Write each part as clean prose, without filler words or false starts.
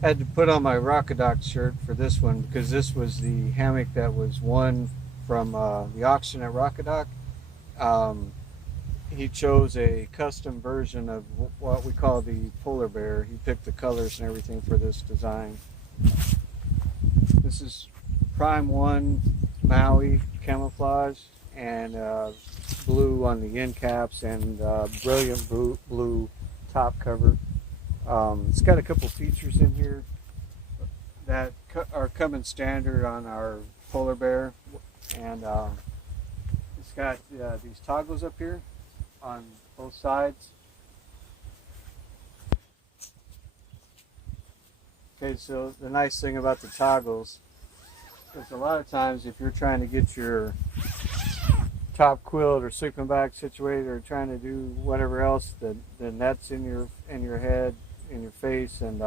Had to put on my Rockadock shirt for this one because this was the hammock that was won from the auction at Rockadock. Um, he chose a custom version of what we call the Polar Bear. He picked the colors and everything for this design. This is Prym1 Maui camouflage and blue on the end caps and brilliant blue top cover. It's got a couple features in here that are coming standard on our Polar Bear, and it's got these toggles up here on both sides. Okay, so the nice thing about the toggles is a lot of times if you're trying to get your top quilt or sleeping bag situated or trying to do whatever else, the net's in your head, in your face, and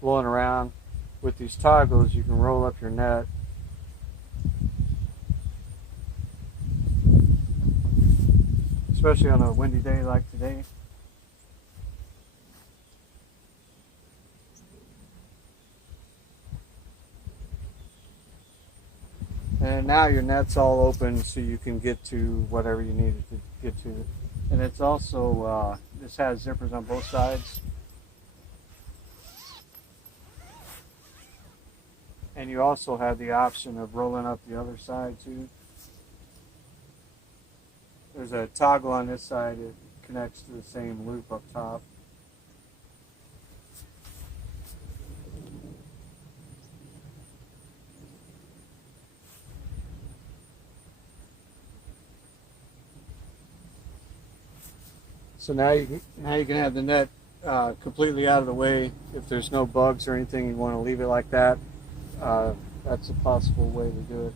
blowing around. With these toggles, you can roll up your net. Especially on a windy day like today. And now your net's all open so you can get to whatever you needed to get to. And it's also, this has zippers on both sides. And you also have the option of rolling up the other side too. There's a toggle on this side, it connects to the same loop up top. So now you can have the net completely out of the way. If there's no bugs or anything, you want to leave it like that. That's a possible way to do it.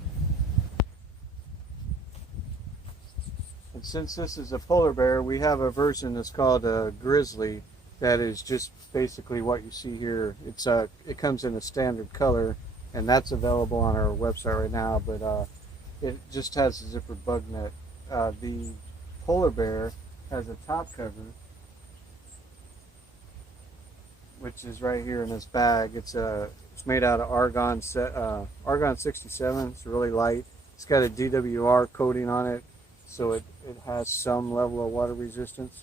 And since this is a polar bear, we have a version that's called a grizzly that is just basically what you see here. It comes in a standard color, and that's available on our website right now, but it just has a zippered bug net. The polar bear has a top cover, which is right here in this bag. It's made out of argon 67. It's really light. It's got a DWR coating on it, so it has some level of water resistance.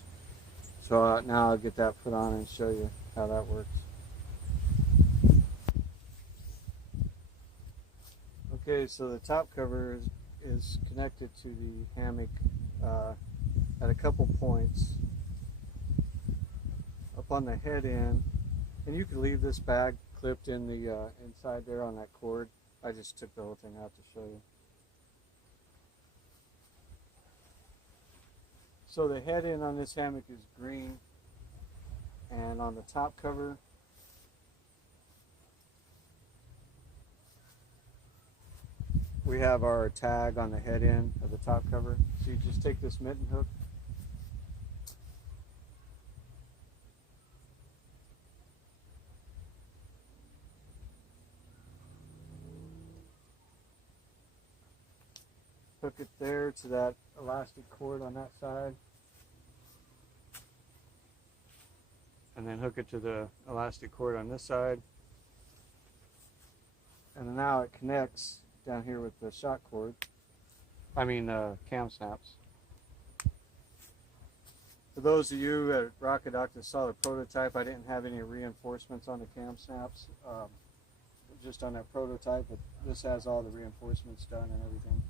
So now I'll get that put on and show you how that works. Okay, so the top cover is connected to the hammock at a couple points up on the head end, and you can leave this bag clipped in the inside there on that cord. I just took the whole thing out to show you. So the head end on this hammock is green, and on the top cover we have our tag on the head end of the top cover. So you just take this mitten hook, hook it there to that elastic cord on that side, and then hook it to the elastic cord on this side, and then now it connects down here with the shock cord. Cam snaps. For those of you at Rockadock that saw the prototype, I didn't have any reinforcements on the cam snaps, just on that prototype, but this has all the reinforcements done and everything.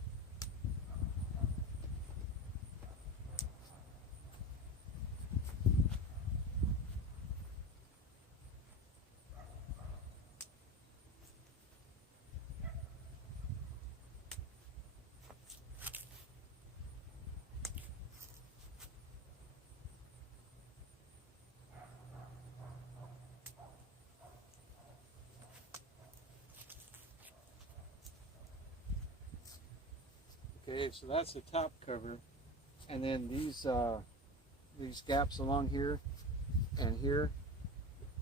Okay, so that's the top cover, and then these gaps along here and here,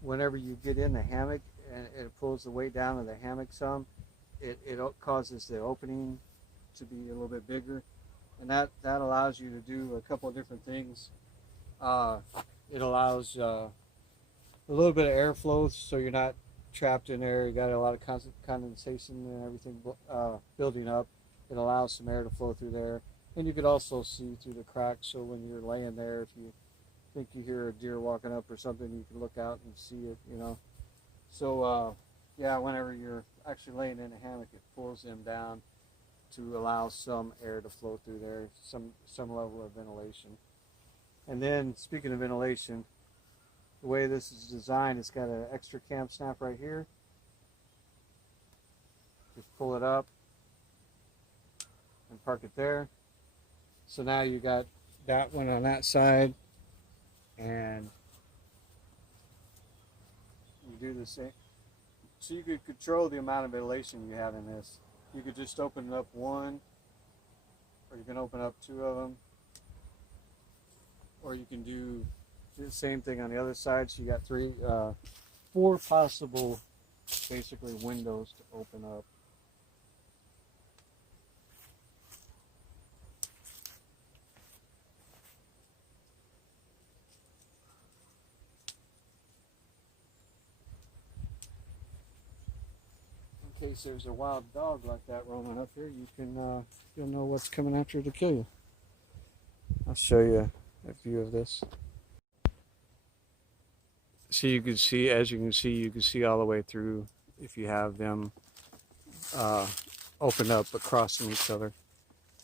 whenever you get in the hammock and it pulls the weight down of the hammock some, it causes the opening to be a little bit bigger, and that allows you to do a couple of different things. It allows a little bit of airflow, so you're not trapped in there. You got a lot of condensation and everything building up. It allows some air to flow through there, and you could also see through the cracks. So when you're laying there, if you think you hear a deer walking up or something, you can look out and see it. So yeah, whenever you're actually laying in a hammock, it pulls them down to allow some air to flow through there, some level of ventilation. And then speaking of ventilation, the way this is designed, it's got an extra cam snap right here. Just pull it up and park it there. So now you got that one on that side, and you do the same. So you could control the amount of ventilation you have in this. You could just open it up one, or you can open up two of them, or you can do the same thing on the other side. So you got four possible, basically, windows to open up. In case there's a wild dog like that roaming up here, you'll know what's coming after to kill you. I'll show you a view of this. So you can see, you can see all the way through if you have them open up across from each other.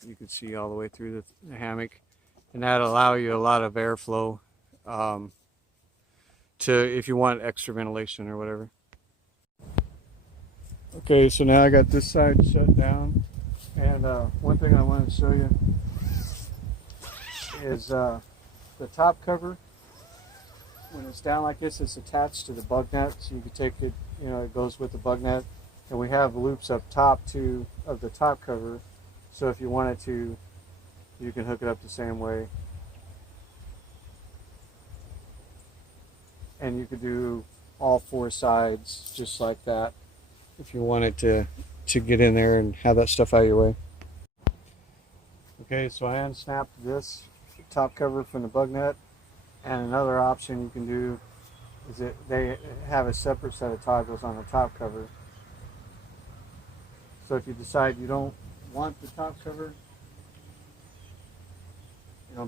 You can see all the way through the hammock, and that'll allow you a lot of airflow if you want extra ventilation or whatever. Okay, so now I got this side shut down, and one thing I wanted to show you is the top cover. When it's down like this, it's attached to the bug net, so you can take it, it goes with the bug net. And we have loops up top too of the top cover, so if you wanted to, you can hook it up the same way. And you could do all four sides just like that if you wanted to get in there and have that stuff out of your way. Okay, so I unsnapped this top cover from the bug net, and another option you can do is that they have a separate set of toggles on the top cover. So if you decide you don't want the top cover,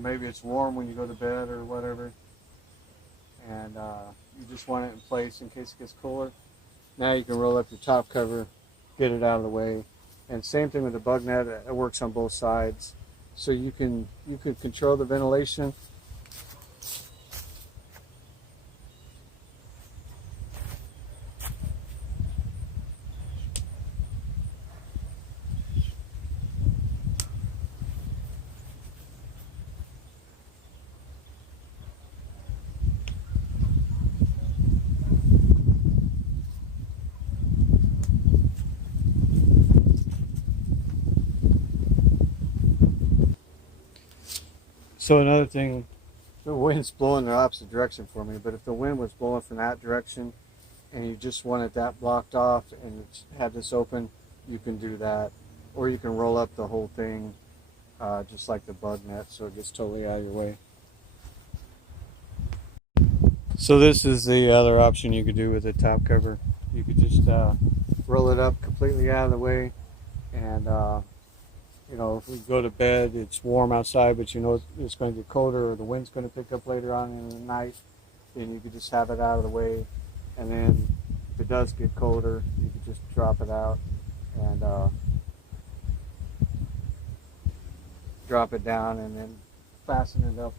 maybe it's warm when you go to bed or whatever, and you just want it in place in case it gets cooler, now you can roll up your top cover, get it out of the way. And same thing with the bug net, it works on both sides. So you could control the ventilation. So another thing, the wind's blowing the opposite direction for me, but if the wind was blowing from that direction and you just wanted that blocked off and had this open, you can do that. Or you can roll up the whole thing just like the bug net, so it gets totally out of your way. So this is the other option you could do with the top cover. You could just roll it up completely out of the way, and if we go to bed, it's warm outside, but it's going to get colder, or the wind's going to pick up later on in the night, then you could just have it out of the way. And then if it does get colder, you could just drop it out and drop it down and then fasten it up.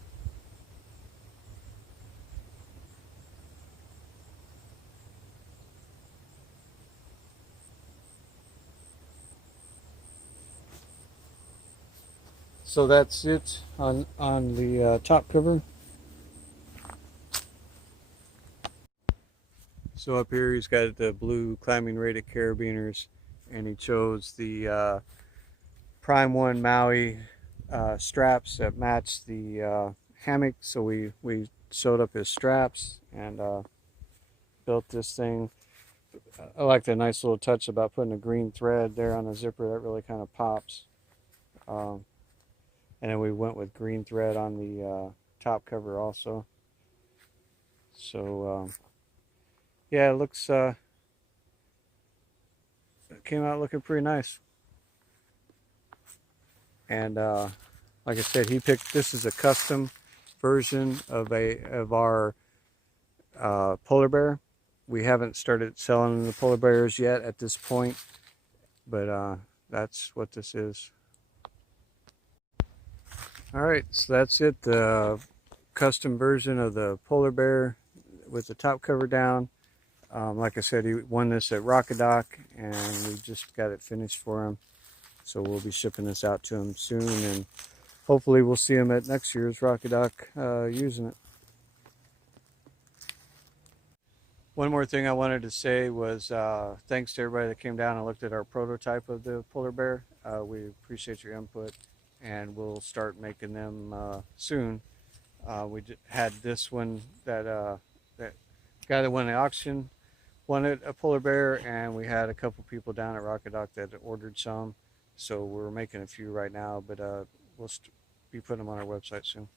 So that's it on the top cover. So up here he's got the blue climbing rated carabiners, and he chose the Prym1 Mahi straps that match the hammock. So we sewed up his straps and built this thing. I like the nice little touch about putting a green thread there on the zipper. That really kind of pops. And then we went with green thread on the top cover also. So yeah, it looks came out looking pretty nice. And like I said, he picked, this is a custom version of our polar bear. We haven't started selling the polar bears yet at this point, but that's what this is. All right, so that's it. The custom version of the polar bear with the top cover down. Like I said, he won this at Rockadock, and we just got it finished for him. So we'll be shipping this out to him soon, and hopefully we'll see him at next year's Rockadock using it. One more thing I wanted to say was thanks to everybody that came down and looked at our prototype of the polar bear. We appreciate your input, and we'll start making them soon. We had this one that guy that won the auction wanted a polar bear, and we had a couple people down at Rockadock that ordered some. So we're making a few right now, but we'll be putting them on our website soon.